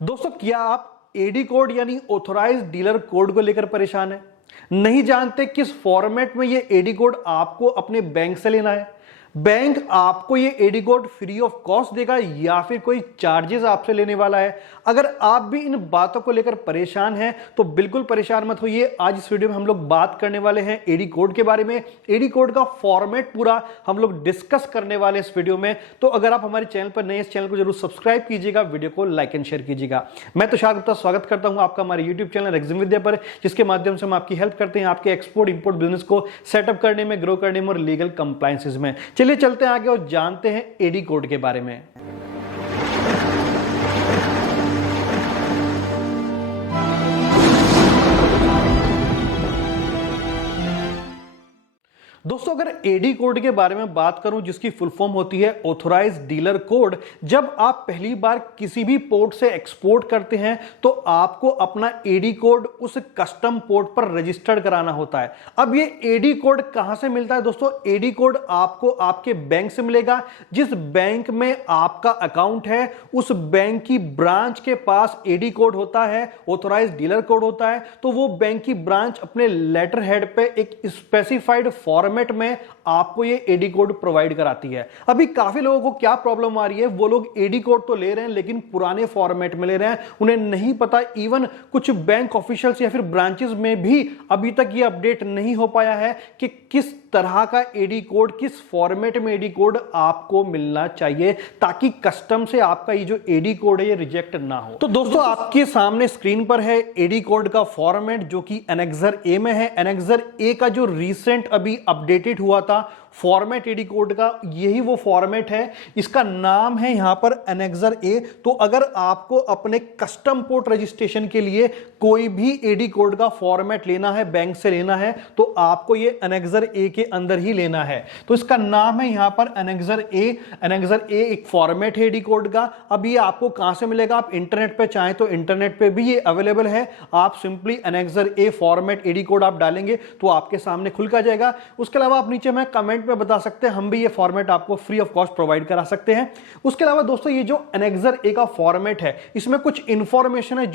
दोस्तों, क्या आप एडी कोड यानी ऑथोराइज्ड डीलर कोड को लेकर परेशान हैं? नहीं जानते किस फॉर्मेट में ये एडी कोड आपको अपने बैंक से लेना है? बैंक आपको ये AD code free of cost देगा या फिर कोई चार्जेस आपसे लेने वाला है? अगर आप भी इन बातों को लेकर परेशान हैं तो बिल्कुल परेशान मत होइए। आज इस वीडियो में हम लोग बात करने वाले हैं एडी कोड के बारे में। एडी कोड का फॉर्मेट पूरा हम लोग डिस्कस करने वाले हैं इस वीडियो में। तो अगर आप हमारे चैनल पर नए, इस चैनल को जरूर सब्सक्राइब कीजिएगा, वीडियो को लाइक एंड शेयर कीजिएगा। मैं तुषार गुप्ता स्वागत करता हूं आपका हमारे यूट्यूब चैनल एक्जिम विद्या पर, जिसके माध्यम से हम आपकी हेल्प करते हैं आपके एक्सपोर्ट इंपोर्ट बिजनेस को सेटअप करने में, ग्रो करने में और लीगल कंप्लायंसेस में। चलिए चलते हैं आगे और जानते हैं एडी कोड के बारे में। दोस्तों, अगर एडी कोड के बारे में बात करूं, जिसकी फुल फॉर्म होती है ऑथोराइज्ड डीलर कोड, जब आप पहली बार किसी भी पोर्ट से एक्सपोर्ट करते हैं तो आपको अपना एडी कोड उस कस्टम पोर्ट पर रजिस्टर्ड कराना होता है। अब ये एडी कोड कहां से मिलता है? दोस्तों, एडी कोड आपको आपके बैंक से मिलेगा। जिस बैंक में आपका अकाउंट है उस बैंक की ब्रांच के पास एडी कोड होता है, ऑथोराइज्ड डीलर कोड होता है। तो वो बैंक की ब्रांच अपने लेटर हेड पे एक स्पेसिफाइड फॉर्मेट में आपको ये एडी कोड प्रोवाइड कराती है। अभी काफी लोगों को क्या प्रॉब्लम आ रही है, वो लोग एडी कोड तो ले रहे हैं लेकिन पुराने फॉर्मेट में ले रहे हैं। उन्हें नहीं पता, इवन कुछ बैंक ऑफिशियल्स या फिर ब्रांचेस में भी अभी तक ये अपडेट नहीं हो पाया है कि किस तरह का एडी कोड, किस फॉर्मेट में एडी कोड आपको मिलना चाहिए ताकि कस्टम से आपका ये जो एडी कोड है ये रिजेक्ट ना हो। तो दोस्तों, आपके सामने स्क्रीन पर है एडी कोड का फॉर्मेट, जो कि एनेक्सर ए में है। एनेक्सर ए का जो रिसेंट अभी अपडेटेड हुआ था फॉर्मेट एडी कोड का, यही वो फॉर्मेट है। इसका नाम है यहां पर एनेक्सर ए। तो अगर आपको अपने कस्टम पोर्ट रजिस्ट्रेशन के लिए कोई भी एडी कोड का फॉर्मेट लेना है, बैंक से लेना है, तो आपको ये एनेक्सर ए के अंदर ही लेना है। तो इसका नाम है यहां पर एनेक्सर ए। एनेक्सर ए एक फॉर्मेट है एडी कोड का। अब ये आपको कहां से मिलेगा? आप इंटरनेट पे चाहें तो इंटरनेट पे भी ये अवेलेबल है। आप simply annexure A format AD code आप डालेंगे तो आपके सामने खुल कर जाएगा। उसके अलावा आप नीचे में कमेंट में बता सकते हैं, हम भी ये फॉर्मेट आपको फ्री ऑफ कॉस्ट प्रोवाइड करा सकते हैं। उसके अलावा दोस्तों, ये जो एनेक्सर ए का फॉर्मेट है, इसमें कुछ इंफॉर्मेशन है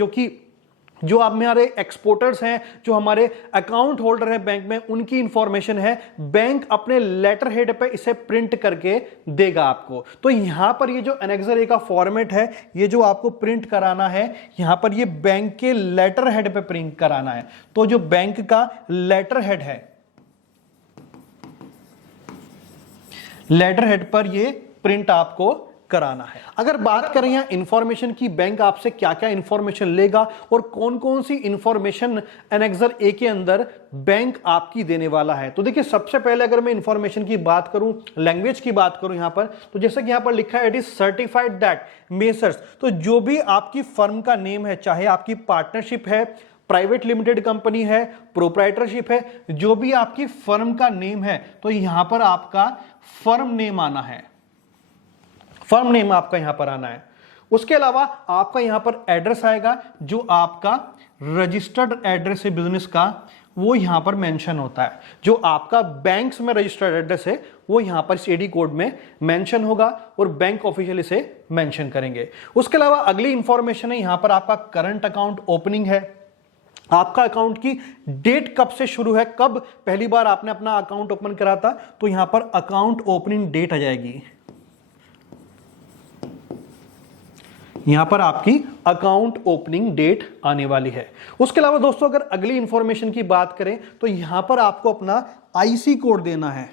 जो आप हमारे एक्सपोर्टर्स हैं, जो हमारे अकाउंट होल्डर हैं बैंक में, उनकी इंफॉर्मेशन है। बैंक अपने लेटर हेड पे इसे प्रिंट करके देगा आपको। तो यहां पर ये जो एनेक्सर ए का फॉर्मेट है, ये जो आपको प्रिंट कराना है, यहां पर ये बैंक के लेटर हेड पे प्रिंट कराना है। तो जो बैंक का लेटर हेड है, लेटर हेड पर ये प्रिंट आपको कराना है। अगर बात करें यहां इंफॉर्मेशन की, बैंक आपसे क्या क्या इंफॉर्मेशन लेगा और कौन कौन सी इंफॉर्मेशन एनेक्सर ए के अंदर बैंक आपकी देने वाला है, तो देखिए, सबसे पहले अगर मैं इंफॉर्मेशन की बात करूं, लैंग्वेज की बात करूं यहां पर, तो जैसे कि यहां पर लिखा है, it is certified that messrs. तो जो भी आपकी फर्म का नेम है, चाहे आपकी पार्टनरशिप है, प्राइवेट लिमिटेड कंपनी है, प्रोप्राइटरशिप है, जो भी आपकी फर्म का नेम है, तो यहां पर आपका फर्म नेम आना है। फर्म नेम आपका यहां पर आना है। उसके अलावा आपका यहां पर एड्रेस आएगा, जो आपका रजिस्टर्ड एड्रेस है बिजनेस का, वो यहां पर मेंशन होता है। जो आपका बैंक्स में रजिस्टर्ड एड्रेस है वो यहां पर इस एडी कोड में मेंशन होगा और बैंक ऑफिशियल इसे मेंशन करेंगे। उसके अलावा अगली इंफॉर्मेशन है, यहां पर आपका करंट अकाउंट ओपनिंग है। आपका अकाउंट की डेट कब से शुरू है, कब पहली बार आपने अपना अकाउंट ओपन करा था, तो यहां पर अकाउंट ओपनिंग डेट आ जाएगी। यहां पर आपकी अकाउंट ओपनिंग डेट आने वाली है। उसके अलावा दोस्तों, अगर अगली इंफॉर्मेशन की बात करें तो यहां पर आपको अपना आईसी कोड देना है।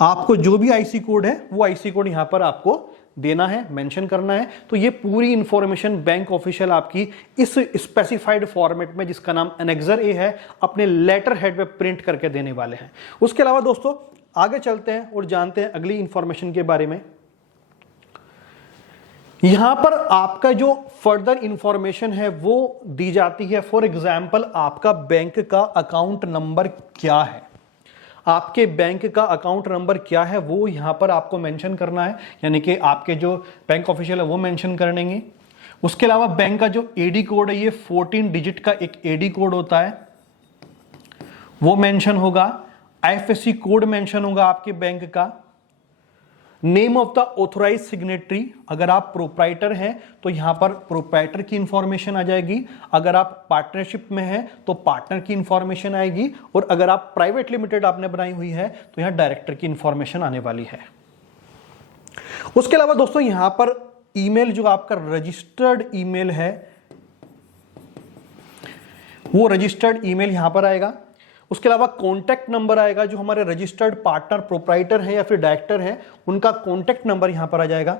आपको जो भी आईसी कोड है वो आईसी कोड यहां पर आपको देना है, मेंशन करना है। तो ये पूरी इंफॉर्मेशन बैंक ऑफिशियल आपकी इस स्पेसिफाइड फॉर्मेट में, जिसका नाम एनेक्सर ए है, अपने लेटर हेड पे प्रिंट करके देने वाले हैं। उसके अलावा दोस्तों, आगे चलते हैं और जानते हैं अगली इंफॉर्मेशन के बारे में। यहां पर आपका जो फर्दर इंफॉर्मेशन है वो दी जाती है। फॉर एग्जाम्पल, आपका बैंक का अकाउंट नंबर क्या है, आपके बैंक का अकाउंट नंबर क्या है, वो यहां पर आपको मेंशन करना है, यानी कि आपके जो बैंक ऑफिशियल है वो मेंशन कर देंगे। उसके अलावा बैंक का जो एडी कोड है, ये 14 डिजिट का एक एडी कोड होता है, वो मेंशन होगा। आईएफएससी कोड मेंशन होगा आपके बैंक का। Name of the authorise signatory, अगर आप प्रोप्राइटर हैं तो यहां पर प्रोप्राइटर की इंफॉर्मेशन आ जाएगी, अगर आप पार्टनरशिप में हैं तो पार्टनर की इंफॉर्मेशन आएगी, और अगर आप प्राइवेट लिमिटेड आपने बनाई हुई है तो यहां डायरेक्टर की इंफॉर्मेशन आने वाली है। उसके अलावा दोस्तों यहां पर ईमेल, जो आपका रजिस्टर्ड ईमेल है, वो रजिस्टर्ड ईमेल यहां पर आएगा। उसके अलावा कॉन्टैक्ट नंबर आएगा, जो हमारे रजिस्टर्ड पार्टनर प्रोप्राइटर है या फिर डायरेक्टर है उनका कॉन्टैक्ट नंबर यहां पर आ जाएगा।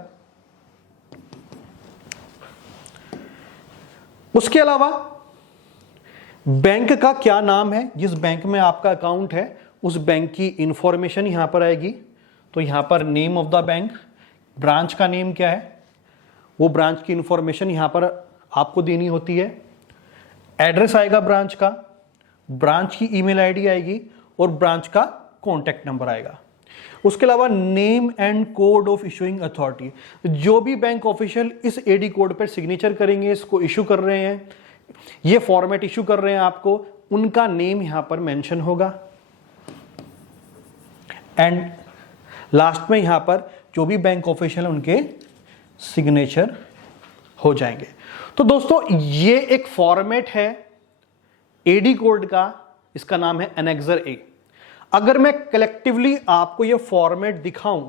उसके अलावा बैंक का क्या नाम है, जिस बैंक में आपका अकाउंट है उस बैंक की इंफॉर्मेशन यहां पर आएगी। तो यहां पर name of the bank, branch का नेम क्या है, वो ब्रांच की इंफॉर्मेशन यहां पर आपको देनी होती है। एड्रेस आएगा ब्रांच का, ब्रांच की ईमेल आईडी आएगी और ब्रांच का कॉन्टैक्ट नंबर आएगा। उसके अलावा name and code of issuing authority, जो भी बैंक ऑफिशियल इस एडी कोड पर सिग्नेचर करेंगे, इसको इशू कर रहे हैं, ये फॉर्मेट इशू कर रहे हैं आपको, उनका नेम यहां पर मेंशन होगा। एंड लास्ट में यहां पर जो भी बैंक ऑफिशियल है उनके सिग्नेचर हो जाएंगे। तो दोस्तों ये एक फॉर्मेट है एडी कोड का, इसका नाम है एनेक्सर ए। अगर मैं कलेक्टिवली आपको ये फॉर्मेट दिखाऊं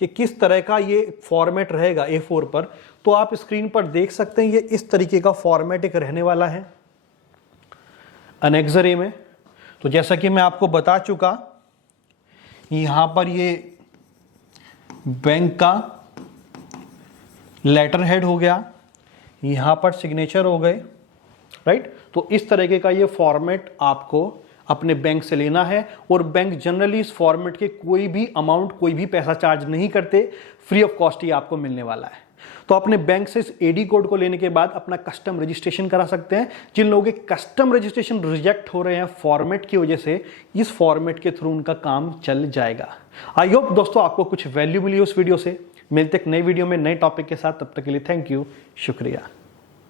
कि किस तरह का ये फॉर्मेट रहेगा A4 पर, तो आप स्क्रीन पर देख सकते हैं ये इस तरीके का फॉर्मेट एक रहने वाला है एनेक्सर ए में। तो जैसा कि मैं आपको बता चुका, यहां पर ये बैंक का लेटर हेड हो गया, यहां पर सिग्नेचर हो गए, राइट। तो इस तरीके का ये फॉर्मेट आपको अपने बैंक से लेना है, और बैंक जनरली इस फॉर्मेट के कोई भी अमाउंट, कोई भी पैसा चार्ज नहीं करते, फ्री ऑफ कॉस्ट ही आपको मिलने वाला है। तो अपने बैंक से इस एडी कोड को लेने के बाद अपना कस्टम रजिस्ट्रेशन करा सकते हैं। जिन लोगों के कस्टम रजिस्ट्रेशन रिजेक्ट हो रहे हैं फॉर्मेट की वजह से, इस फॉर्मेट के थ्रू उनका काम चल जाएगा। आई होप दोस्तों आपको कुछ वैल्यू मिली उस वीडियो से। मिलते एक नई वीडियो में नए टॉपिक के साथ, तब तक के लिए थैंक यू, शुक्रिया।